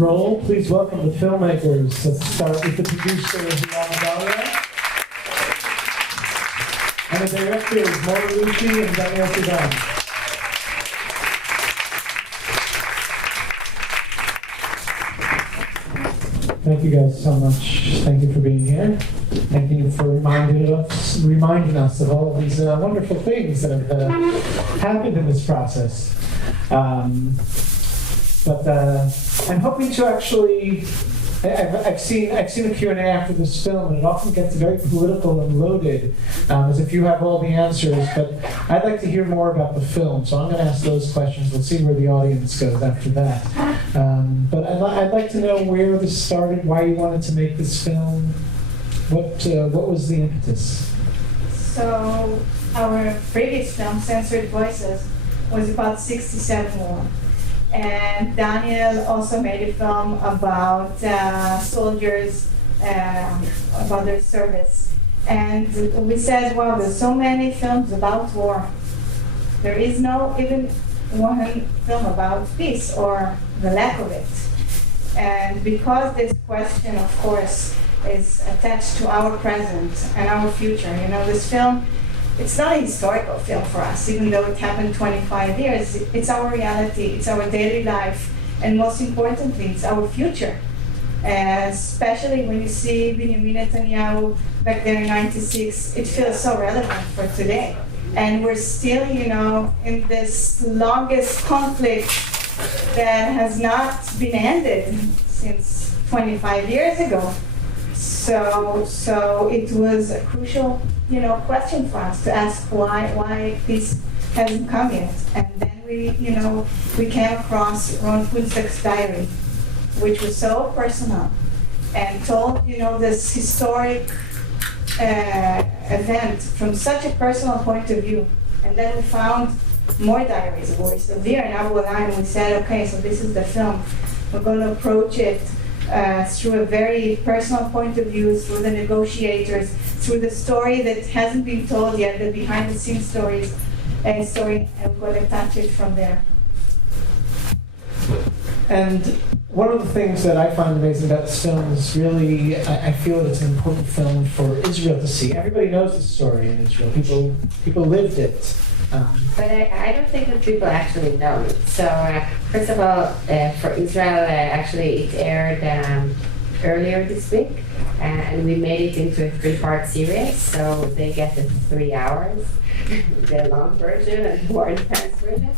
roll. Please welcome the filmmakers. Let's start with the producer, Hilla Medalia, and the directors, Loushy and Sivan. Thank you guys so much. Thank you for being here. Thank you for reminding us of all of these wonderful things that have happened in this process. But I'm hoping to actually. I've seen a Q&A after this film, and it often gets very political and loaded, as if you have all the answers. But I'd like to hear more about the film, so I'm going to ask those questions. We'll see where the audience goes after that. But I'd like to know where this started, why you wanted to make this film. What was the impetus? So our previous film, Censored Voices, was about 67 war. And Daniel also made a film about soldiers, about their service. And we said, wow, there's so many films about war. There is no even one film about peace or the lack of it. And because this question, of course, is attached to our present and our future, this film, it's not a historical film for us, even though it happened 25 years. It's our reality, it's our daily life, and most importantly, it's our future. Especially when you see Benjamin Netanyahu back there in '96, it feels so relevant for today. And we're still, in this longest conflict that has not been ended since 25 years ago. So it was a crucial question for us to ask why peace hasn't come yet. And then we came across Ron Kunzak's diary, which was so personal and told, this historic event from such a personal point of view. And then we found more diaries of Boris Levere and Abu Alai, and we said, okay, so this is the film. We're going to approach it through a very personal point of view, through the negotiators, through the story that hasn't been told yet, the behind-the-scenes story, and we're going to touch it from there. And one of the things that I find amazing about this film is really, I feel that it's an important film for Israel to see. Everybody knows the story in Israel. People lived it. But I don't think that people actually know it. So first of all, for Israel, actually it aired earlier this week, and we made it into a 3-part series. So they get the 3 hours, the long version and the more intense version.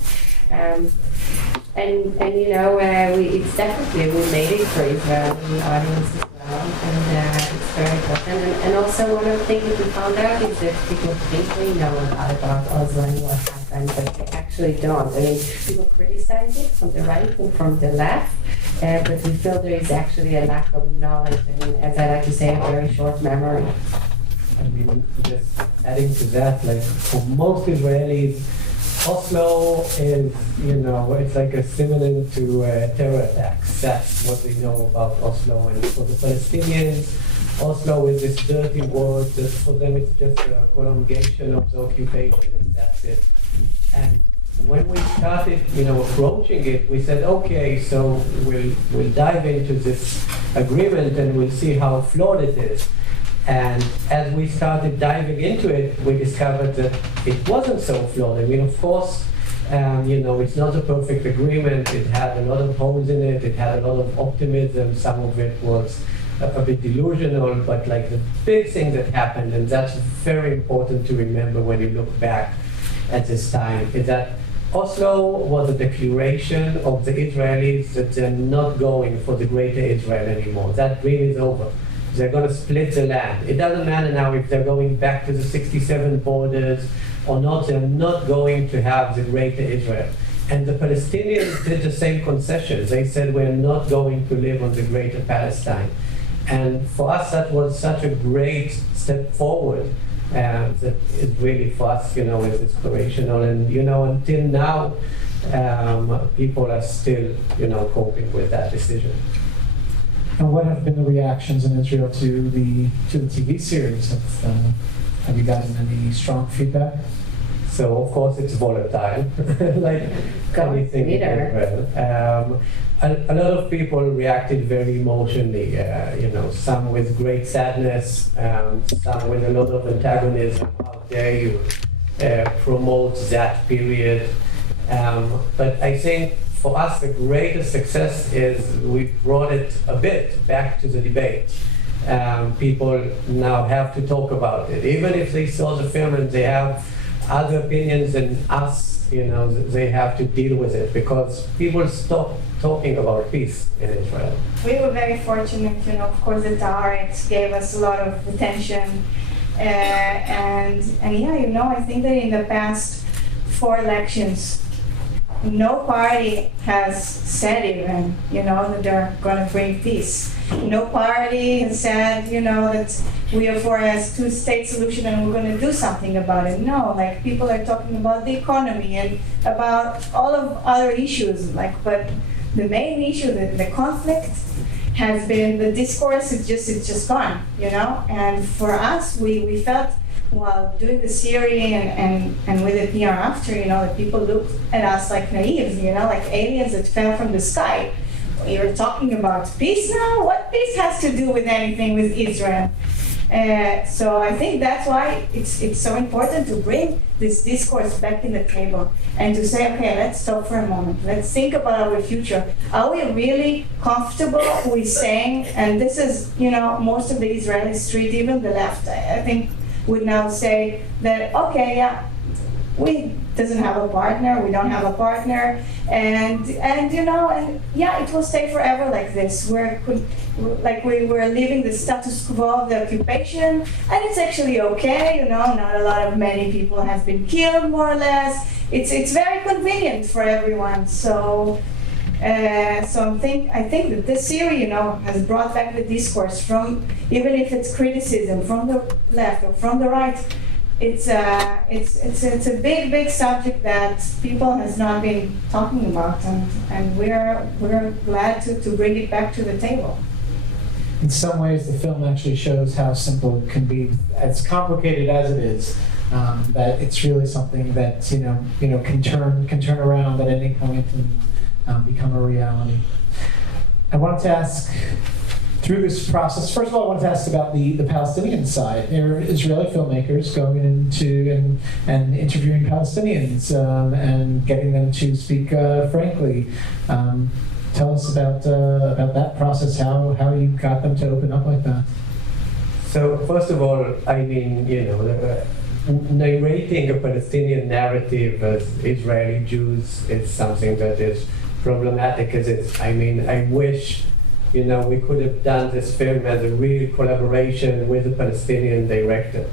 It's definitely, we made it for Israel and the audience as well, and it's very important. And also one of the things that we found out is that people think we know a lot about Oslo and what happened, but they actually don't. I mean, people criticize it from the right and from the left, but we feel there is actually a lack of knowledge, and as I like to say, a very short memory. I mean, just adding to that, like for most Israelis, Oslo is, it's like a synonym to terror attacks. That's what we know about Oslo. And for the Palestinians, Oslo is this dirty word that for them it's just a prolongation of the occupation, and that's it. And when we started, approaching it, we said, okay, so we'll dive into this agreement and we'll see how flawed it is. And as we started diving into it, we discovered that it wasn't so flawed. I mean, of course, it's not a perfect agreement. It had a lot of holes in it. It had a lot of optimism. Some of it was a bit delusional. But like the big thing that happened, and that's very important to remember when you look back at this time, is that Oslo was a declaration of the Israelis that they're not going for the greater Israel anymore. That dream is over. They're going to split the land. It doesn't matter now if they're going back to the 67 borders or not. They're not going to have the greater Israel. And the Palestinians did the same concessions. They said, we're not going to live on the greater Palestine. And for us, that was such a great step forward. That is really, for us, is inspirational. And, until now, people are still, coping with that decision. And what have been the reactions in Israel to the TV series? Have you gotten any strong feedback? So So of course it's volatile, like anything in Israel. A lot of people reacted very emotionally, some with great sadness, some with a lot of antagonism. How dare you promote that period? But I think for us the greatest success is we brought it a bit back to the debate. People now have to talk about it. Even if they saw the film and they have other opinions than us, they have to deal with it because people stop talking about peace in Israel. We were very fortunate, of course, that Haaretz gave us a lot of attention. And yeah, I think that in the past 4 elections, no party has said even, that they're going to bring peace. No party has said, that we are for a 2-state solution and we're going to do something about it. No, people are talking about the economy and about all of other issues. But the main issue, the conflict, has been the discourse. It's just gone, And for us, we felt while doing the series and with the PR after, that people looked at us like naive, like aliens that fell from the sky. You're talking about peace now? What peace has to do with anything with Israel? So I think that's why it's so important to bring this discourse back in the table and to say, okay, let's stop for a moment. Let's think about our future. Are we really comfortable with saying, and this is, most of the Israeli street, even the left, I think, would now say that, okay, yeah, we doesn't have a partner, we don't have a partner, and yeah, it will stay forever like this. We were living the status quo of the occupation, and it's actually okay, not a lot of many people have been killed, more or less. It's very convenient for everyone. So I think that this series, has brought back the discourse from, even if it's criticism from the left or from the right. It's a big subject that people has not been talking about, and we're glad to bring it back to the table. In some ways, the film actually shows how simple it can be, as complicated as it is. That it's really something that can turn around at any point and become a reality. I wanted to ask, through this process, first of all, I wanted to ask about the Palestinian side. There are Israeli filmmakers going into and interviewing Palestinians and getting them to speak frankly. Tell us about that process, how you got them to open up like that. So first of all, narrating a Palestinian narrative as Israeli Jews is something that is problematic as it's. I wish we could have done this film as a real collaboration with a Palestinian director.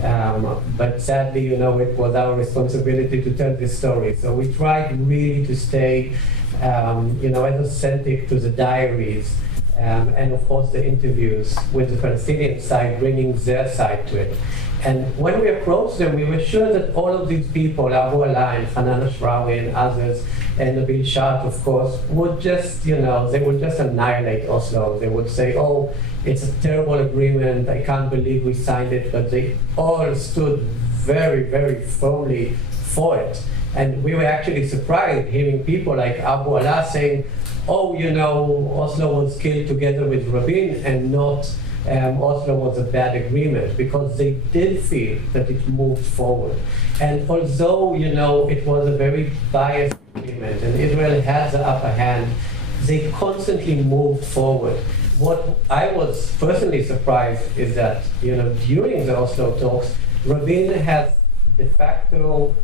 But sadly, it was our responsibility to tell this story. So we tried really to stay, as authentic to the diaries, and of course the interviews with the Palestinian side, bringing their side to it. And when we approached them, we were sure that all of these people, Abu Ala and Hanan Ashrawi and others, and Nabil Shat, of course, would just, they would just annihilate Oslo. They would say, oh, it's a terrible agreement, I can't believe we signed it, but they all stood very, very firmly for it. And we were actually surprised hearing people like Abu Ala saying, oh, Oslo was killed together with Rabin and not Oslo was a bad agreement, because they did feel that it moved forward. And although, it was a very biased agreement and Israel had the upper hand, they constantly moved forward. What I was personally surprised is that, during the Oslo talks, Rabin has de facto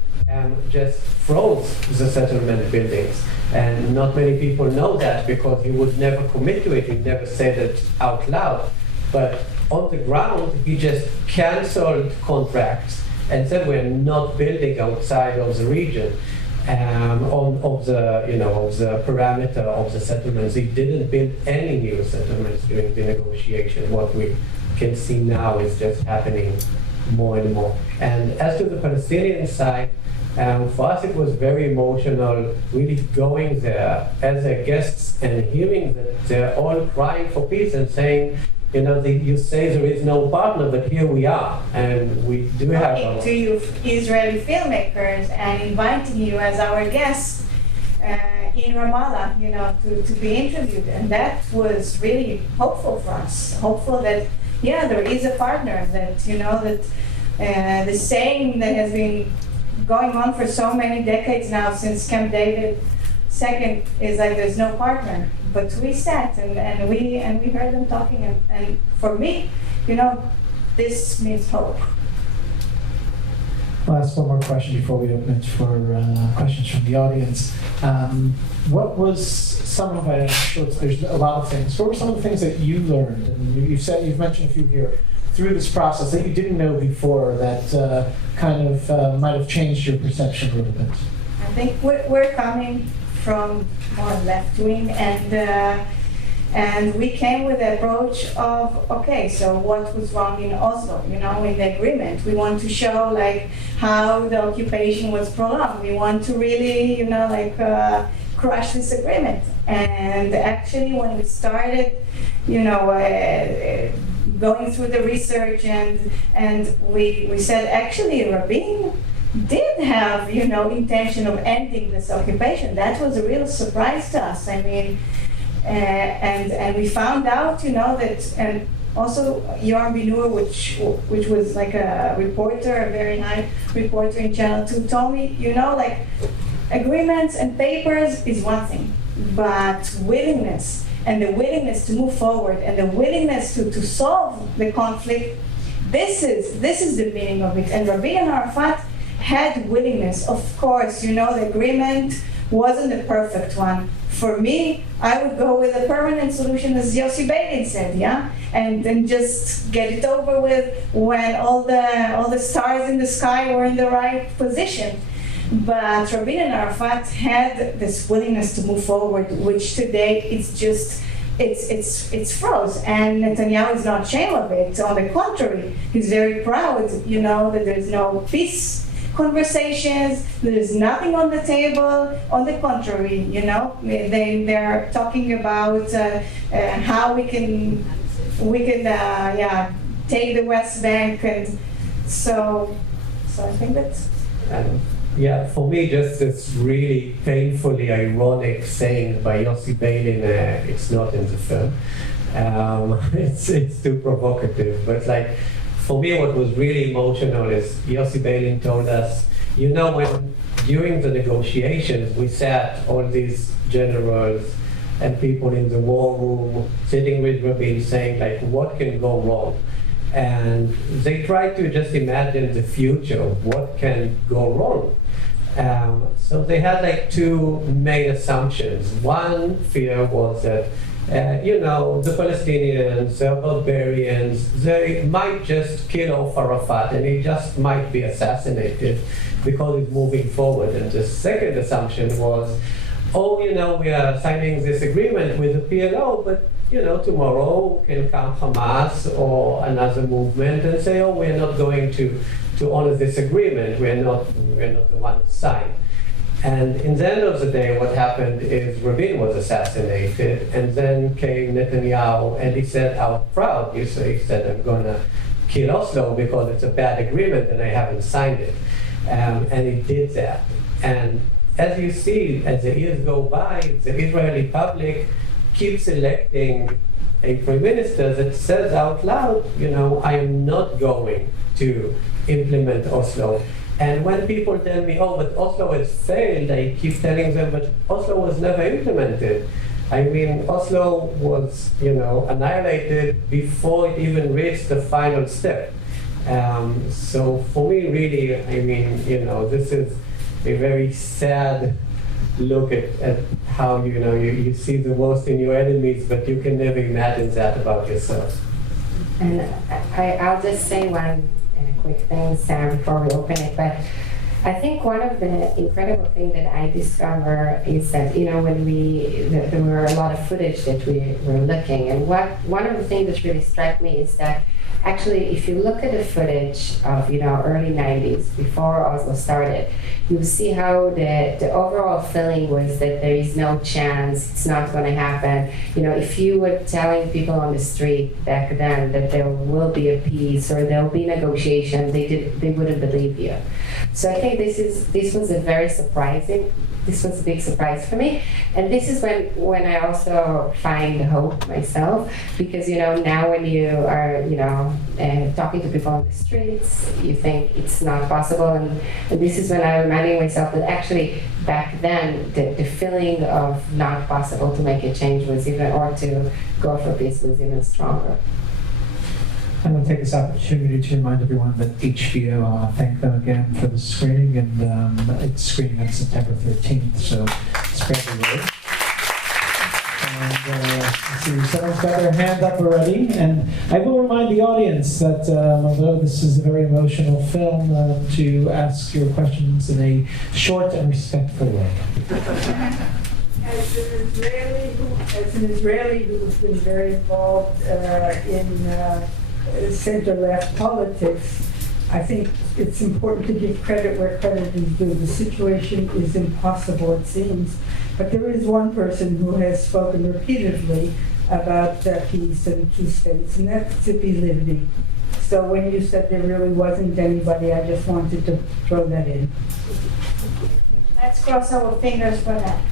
just froze the settlement buildings. And not many people know that because he would never commit to it, he never said it out loud. But on the ground, he just canceled contracts and said we're not building outside of the region, of the parameter of the settlements. He didn't build any new settlements during the negotiation. What we can see now is just happening more and more. And as to the Palestinian side, for us it was very emotional, really going there as their guests and hearing that they're all crying for peace and saying, you say there is no partner, but here we are, and we do have Talking to you Israeli filmmakers and inviting you as our guests in Ramallah, to be interviewed, and that was really hopeful for us. Hopeful that there is a partner, that that the saying that has been going on for so many decades now since Camp David II is like there's no partner. But we sat and we heard them talking, and for me, this means hope. I'll ask one more question before we open it for questions from the audience. What was some of there's a lot of things. What were some of the things that you learned? And you've mentioned a few here through this process that you didn't know before that kind of might have changed your perception a little bit. I think we're coming from more left wing, and we came with the approach of, okay, so what was wrong in Oslo, in the agreement? We want to show how the occupation was prolonged. We want to really, crush this agreement. And actually, when we started, going through the research, and we said, actually, Rabin did have, intention of ending this occupation. That was a real surprise to us. I mean, and we found out, that, and also Yoram Binur, which was like a reporter, a very high reporter in Channel 2, told me, agreements and papers is one thing, but willingness, and the willingness to move forward, and the willingness to solve the conflict, this is the meaning of it. And Rabin and Arafat had willingness. Of course, the agreement wasn't the perfect one. For me, I would go with a permanent solution, as Yossi Beilin said, and then just get it over with when all the stars in the sky were in the right position. But Rabin and Arafat had this willingness to move forward, which today it's froze. And Netanyahu is not ashamed of it. On the contrary, he's very proud, that there's no peace conversations, there's nothing on the table. On the contrary, they're talking about how we can take the West Bank, and so I think that's. For me, just this really painfully ironic saying by Yossi Beilin, it's not in the film. It's too provocative, but for me, what was really emotional is Yossi Beilin told us, when during the negotiations, we sat, all these generals and people in the war room, sitting with Rabin saying, what can go wrong? And they tried to just imagine the future, what can go wrong? So they had two main assumptions. One fear was that the Palestinians, the barbarians, they might just kill off Arafat and he just might be assassinated because he's moving forward. And the second assumption was, we are signing this agreement with the PLO, but tomorrow can come Hamas or another movement and say, we're not going to honor this agreement. We're not the one who signed. And in the end of the day, what happened is Rabin was assassinated, and then came Netanyahu, and he said out proud, he said, I'm going to kill Oslo because it's a bad agreement and I haven't signed it. And he did that. And as you see, as the years go by, the Israeli public keeps electing a prime minister that says out loud, I am not going to implement Oslo. And when people tell me, but Oslo has failed, I keep telling them, but Oslo was never implemented. I mean, Oslo was, annihilated before it even reached the final step. So for me, really, this is a very sad look at how, you see the worst in your enemies, but you can never imagine that about yourself. And I'll just say one quick thing, Sam, before we open it. But I think one of the incredible things that I discovered is that, when there were a lot of footage that we were looking, and one of the things that really struck me is that Actually, if you look at the footage of early 90s, before Oslo started, you'll see how the overall feeling was that there is no chance, it's not going to happen. If you were telling people on the street back then that there will be a peace or there will be negotiation, they wouldn't believe you. So I think this was a big surprise for me. And this is when I also find hope myself, because now when you are talking to people on the streets, you think it's not possible, and this is when I'm reminding myself that actually back then the feeling of not possible to make a change was even, or to go for peace was even stronger. I'm going to take this opportunity to remind everyone that HBO, I want to thank them again for the screening, and it's screening on September 13th, so spread the word. And let's see, someone's got their hand up already, and I will remind the audience that although this is a very emotional film, to ask your questions in a short and respectful way. As an Israeli who's been very involved in center-left politics, I think it's important to give credit where credit is due. The situation is impossible, it seems. But there is one person who has spoken repeatedly about peace and two states, and that's Tzipi Livni. So when you said there really wasn't anybody, I just wanted to throw that in. Let's cross our fingers for that.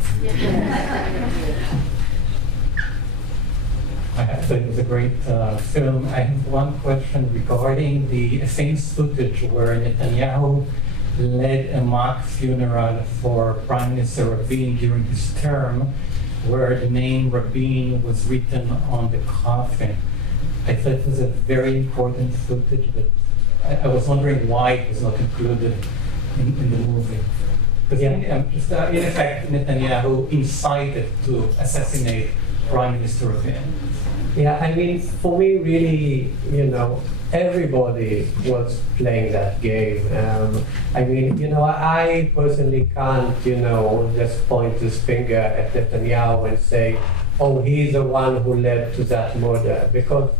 I thought it was a great film. I have one question regarding the famous footage where Netanyahu led a mock funeral for Prime Minister Rabin during his term, where the name Rabin was written on the coffin. I thought it was a very important footage, but I was wondering why it was not included in the movie. Because in effect, Netanyahu incited to assassinate Prime Minister Rabin. Yeah, I mean, for me, really, everybody was playing that game. I mean, I personally can't, just point his finger at Netanyahu and say, oh, he's the one who led to that murder. Because,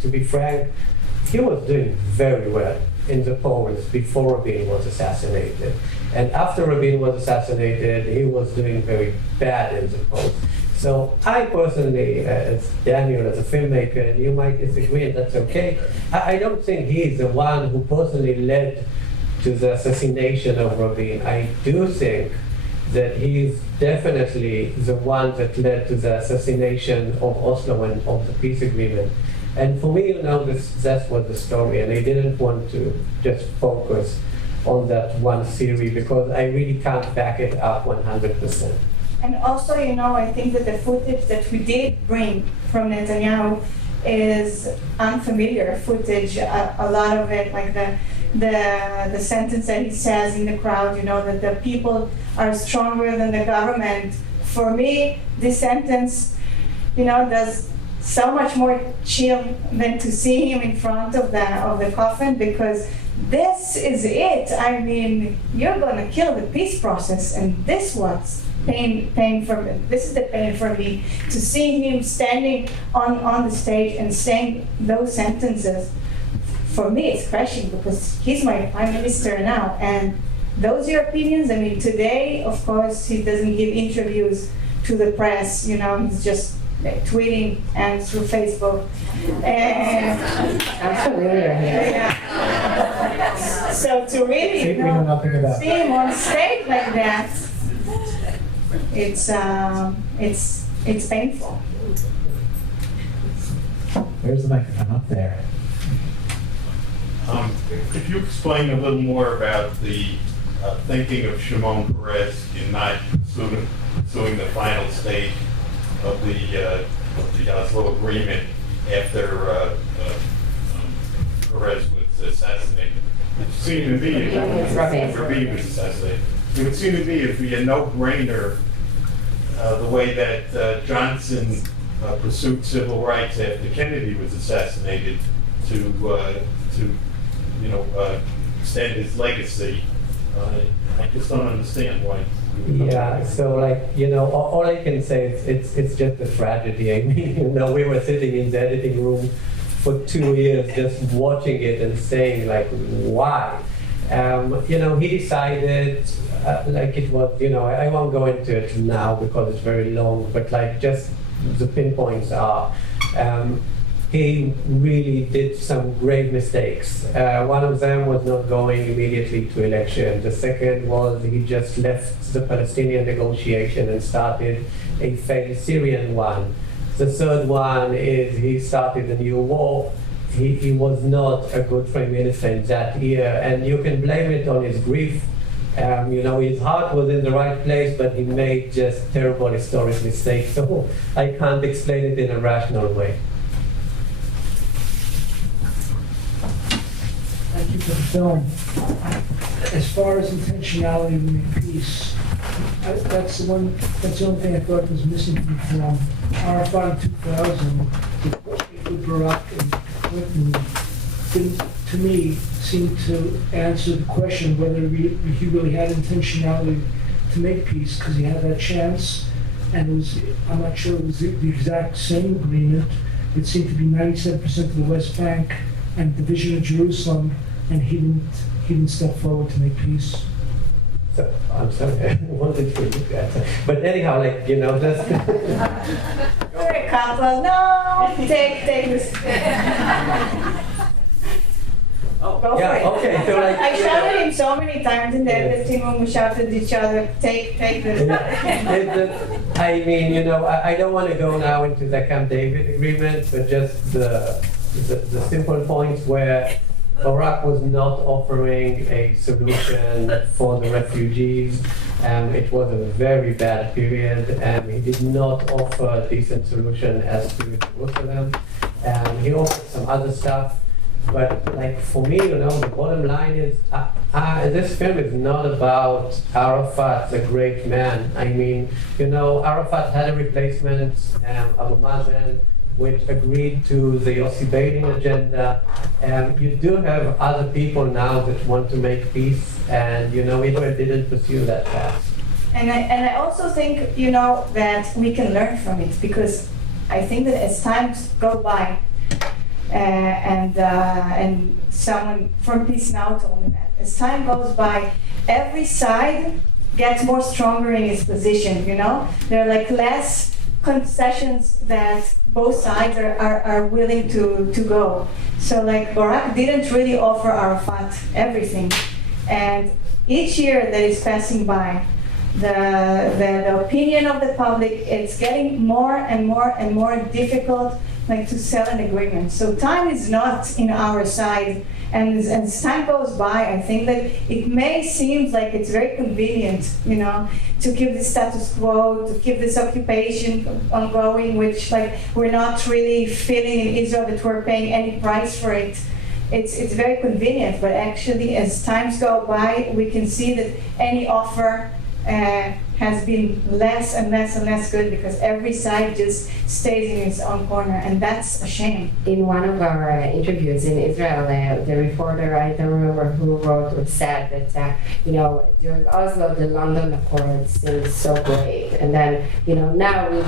to be frank, he was doing very well in the polls before Rabin was assassinated. And after Rabin was assassinated, he was doing very bad in the polls. So I personally, as Daniel, as a filmmaker, and you might disagree, and that's okay, I don't think he's the one who personally led to the assassination of Rabin. I do think that he's definitely the one that led to the assassination of Oslo and of the peace agreement. And for me, that's what the story, and I didn't want to just focus on that one theory because I really can't back it up 100%. And also, I think that the footage that we did bring from Netanyahu is unfamiliar footage. A lot of it, like the sentence that he says in the crowd, that the people are stronger than the government. For me, this sentence, does so much more chill than to see him in front of the coffin, because this is it. I mean, you're going to kill the peace process, and this was pain for me. This is the pain for me, to see him standing on the stage and saying those sentences. For me, it's crushing because he's my prime minister now, and those are your opinions. I mean, today, of course, he doesn't give interviews to the press. He's just tweeting and through Facebook. And I'm familiar here. Yeah. So to really see him on stage like that, it's painful. Where's the microphone? Up there. Could you explain a little more about the thinking of Shimon Peres in not pursuing the final stage of the Oslo Agreement after Peres was assassinated? It seemed to me, Rabin was assassinated. It would seem to me it would be a no-brainer the way that Johnson pursued civil rights after Kennedy was assassinated to extend his legacy. I just don't understand why. Yeah, so all I can say is it's just a tragedy. I mean, we were sitting in the editing room for 2 years just watching it and saying like, why? He decided, like it was, I won't go into it now because it's very long, but like just the pinpoints are, he really did some grave mistakes. One of them was not going immediately to election. The second was he just left the Palestinian negotiation and started a failed Syrian one. The third one is he started a new war. He was not a good prime minister in that year, and you can blame it on his grief. His heart was in the right place, but he made just terrible historic mistakes. So I can't explain it in a rational way. Thank you for the film. As far as intentionality to make peace, that's the only thing I thought was missing from the film. Arafat in 2000, with Barack and Clinton, didn't, to me, seem to answer the question whether he really had intentionality to make peace, because he had that chance, and I'm not sure it was the exact same agreement. It seemed to be 97% of the West Bank and division of Jerusalem, and he didn't step forward to make peace. So, I'm sorry, I wanted to look at it. But anyhow, just... We're a couple. No, take this. Go for it. Okay, so I shouted him so many times in the editing room. We shouted at each other, take this. I don't want to go now into the Camp David agreement, but just the simple points where Barack was not offering a solution for the refugees. It was a very bad period, and he did not offer a decent solution as to Jerusalem. He offered some other stuff, but for me, the bottom line is this film is not about Arafat, the great man. Arafat had a replacement, Abu Mazen, which agreed to the Yossi Beilin agenda. You do have other people now that want to make peace, and Israel didn't pursue that path. And I also think that we can learn from it, because I think that as times go by, and someone from Peace Now told me that as time goes by, every side gets more stronger in its position. There are less concessions that both sides are willing to go. So Barack didn't really offer Arafat everything. And each year that is passing by, the opinion of the public, it's getting more and more and more difficult to sell an agreement. So time is not in our side. And as time goes by, I think that it may seem like it's very convenient, to keep the status quo, to keep this occupation ongoing, which we're not really feeling in Israel that we're paying any price for it. It's very convenient, but actually as times go by, we can see that any offer has been less and less and less good, because every side just stays in its own corner, and that's a shame. In one of our interviews in Israel, the reporter, I don't remember who wrote or said that, during Oslo, the London Accord seemed so great, and then, now we,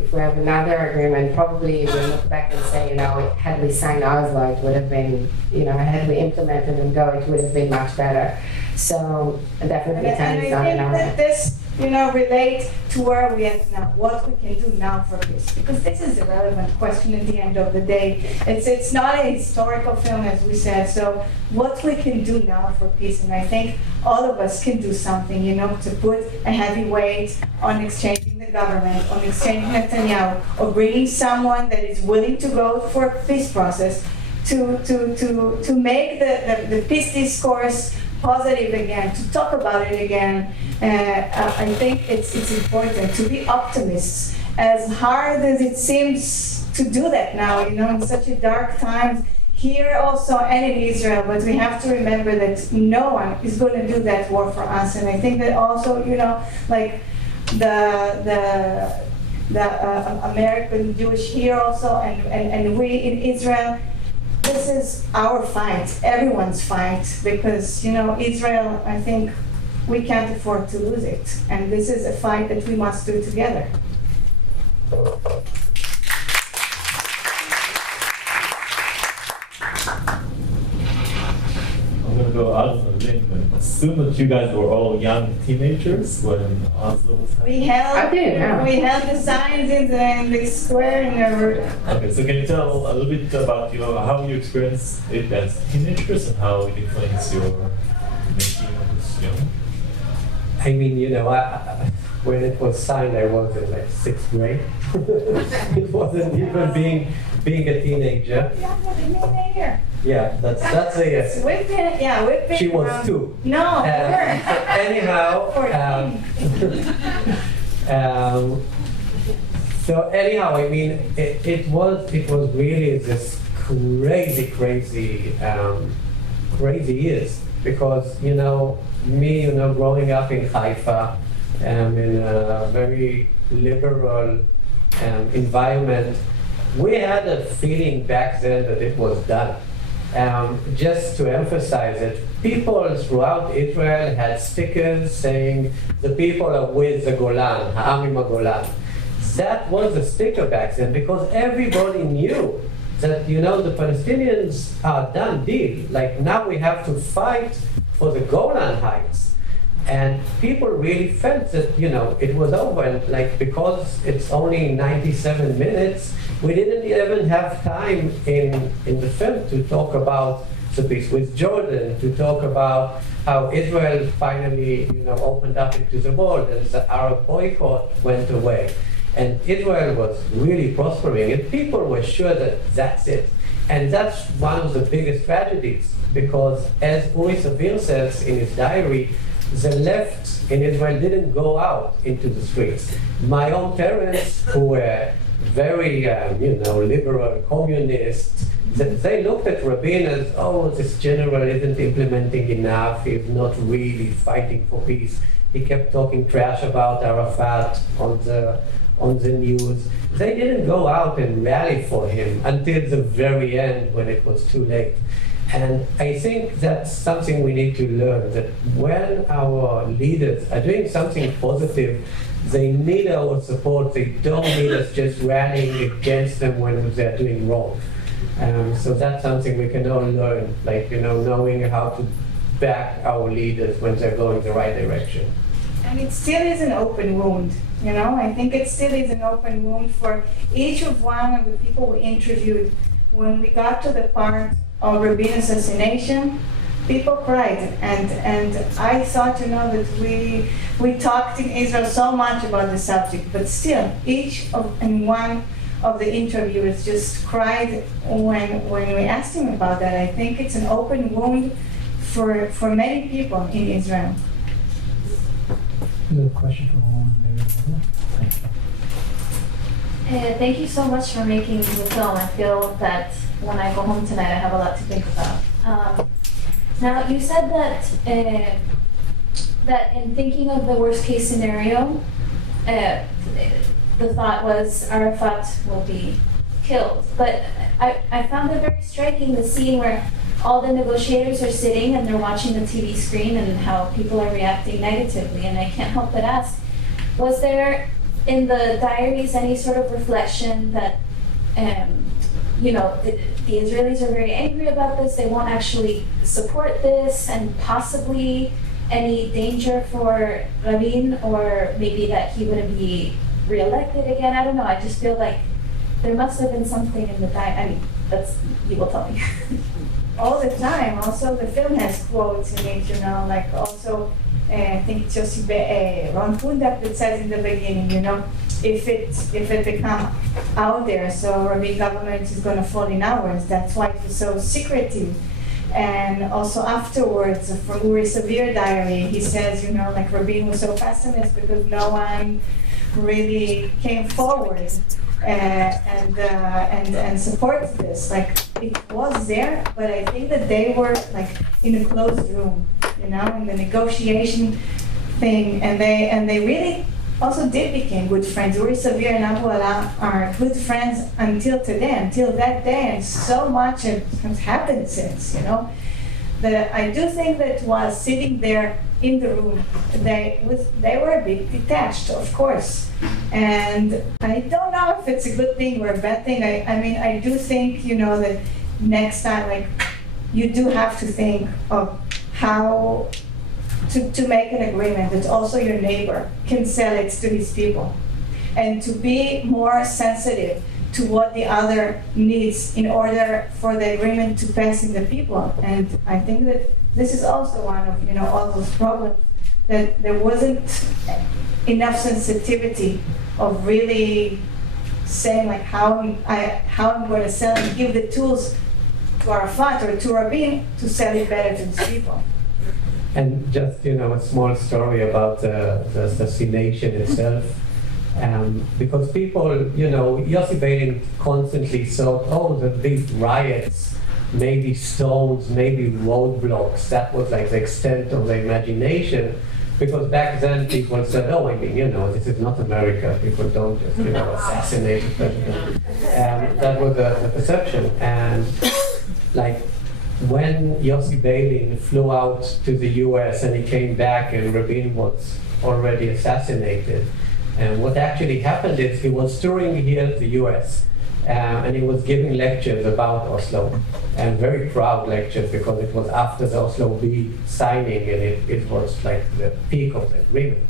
if we have another agreement, probably we'll look back and say, had we signed Oslo, it would have been, had we implemented and go, it would have been much better. So definitely time is not in our And I think that this, relate to where we are now, what we can do now for peace. Because this is a relevant question at the end of the day. It's not a historical film, as we said, so what we can do now for peace. And I think all of us can do something, to put a heavy weight on exchanging the government, on exchanging Netanyahu, or bringing someone that is willing to go for a peace process, to make the peace discourse positive again, to talk about it again. I think it's important to be optimists, as hard as it seems to do that now, in such a dark times here also and in Israel. But we have to remember that no one is going to do that war for us. And I think that also, the American Jewish here also, and we in Israel, this is our fight, everyone's fight, because, Israel, I think we can't afford to lose it. And this is a fight that we must do together. I'm going to go out on a limb and assume that you guys were all young teenagers when Oslo was happening. We held, I did, yeah. we held the signs in the square in the. Okay, so can you tell a little bit about how you experienced it as teenagers and how it influenced your making of this film? I mean, when it was signed, I was in like 6th grade. It wasn't even being a teenager. Yeah, that's a yes. We've been. She was 2. No, we weren't. So anyhow, 14. so anyhow, I mean, it was really this crazy years because me, growing up in Haifa, in a very liberal environment, we had a feeling back then that it was done. Just to emphasize it, people throughout Israel had stickers saying the people are with the Golan, Ha'amim HaGolan. That was the sticker back then because everybody knew that the Palestinians are done deal. Like now we have to fight for the Golan Heights. And people really felt that, it was over. And like, because it's only 97 minutes, we didn't even have time in the film to talk about the peace with Jordan, to talk about how Israel finally, opened up into the world and the Arab boycott went away. And Israel was really prospering, and people were sure that that's it. And that's one of the biggest tragedies, because as Uri Savir says in his diary, the left in Israel didn't go out into the streets. My own parents, who were very, liberal communists, they looked at Rabin as, oh, this general isn't implementing enough, he's not really fighting for peace. He kept talking trash about Arafat on the news. They didn't go out and rally for him until the very end when it was too late. And I think that's something we need to learn, that when our leaders are doing something positive, they need our support. They don't need us just rallying against them when they're doing wrong. So that's something we can all learn, like, knowing how to back our leaders when they're going the right direction. And it still is an open wound, I think it still is an open wound for each one of the people we interviewed. When we got to the part of Rabin assassination, people cried, and I thought, that we talked in Israel so much about the subject, but still, and one of the interviewers just cried when we asked him about that. I think it's an open wound for many people in Israel. There's a question from a woman there. Thank you so much for making the film. I feel that when I go home tonight, I have a lot to think about. Now, you said that in thinking of the worst case scenario, the thought was Arafat will be killed. But I found it very striking, the scene where all the negotiators are sitting and they're watching the TV screen and how people are reacting negatively. And I can't help but ask, was there in the diaries any sort of reflection that, the Israelis are very angry about this, they won't actually support this, and possibly any danger for Rabin, or maybe that he wouldn't be reelected again? I don't know, I just feel like there must have been something in the diary. You will tell me. All the time. Also, the film has quotes in it, like also, I think it's Yossi Ron Pundak that says in the beginning, if it become out there, so Rabin government is going to fall in hours. That's why it was so secretive. And also afterwards, from Uri Savir diary, he says, like Rabin was so pessimist because no one really came forward and supported this. Like, it was there, but I think that they were like in a closed room, in the negotiation thing, and they really also did become good friends. Uri Savir and Abu Ala are good friends until today, until that day, and so much has happened since, That I do think that while sitting there in the room, they were a bit detached, of course. And I don't know if it's a good thing or a bad thing. I mean, I do think, that next time, like, you do have to think of how to make an agreement that also your neighbor can sell it to his people, and to be more sensitive to what the other needs in order for the agreement to pass in the people. And I think that this is also one of all those problems, that there wasn't enough sensitivity of really saying like how I'm going to sell and give the tools to Arafat or to Rabin to sell it better to these people. And just, a small story about the assassination itself. Because people, Yossi Beilin constantly thought, oh, that these riots, maybe stones, maybe roadblocks, that was like the extent of the imagination. Because back then people said, oh, this is not America. People don't just, assassinate the president. That was the perception. And like, when Yossi Beilin flew out to the US and he came back and Rabin was already assassinated, and what actually happened is he was touring here in the US and he was giving lectures about Oslo, and very proud lectures because it was after the Oslo B signing and it was like the peak of the agreement.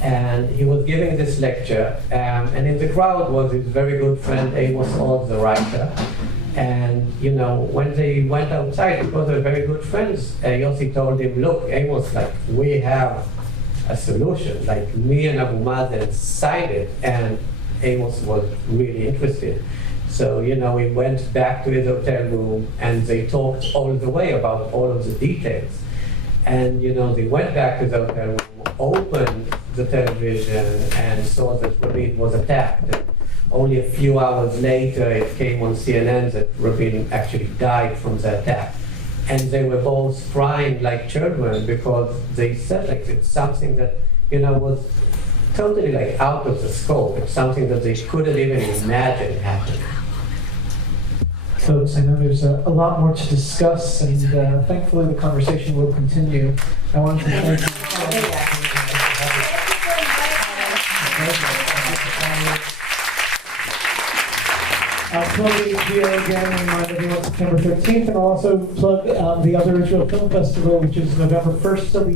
And he was giving this lecture and in the crowd was his very good friend Amos Oz, the writer. And when they went outside, because they're very good friends, Yossi told him, look, Amos, like, we have a solution. Like, me and Abu Mazen signed it, and Amos was really interested. So, he went back to his hotel room, and they talked all the way about all of the details. And, they went back to the hotel room, opened the television, and saw that Rabin was attacked. Only a few hours later, it came on CNN that Rabin actually died from the attack. And they were both crying like children because they said like it's something that, was totally like out of the scope. It's something that they couldn't even imagine happening. Folks, I know there's a lot more to discuss, and thankfully the conversation will continue. I want to thank you. I'll plug it here again and remind everyone September 13th, and I'll also plug the Other Israel Film Festival, which is November 1st till the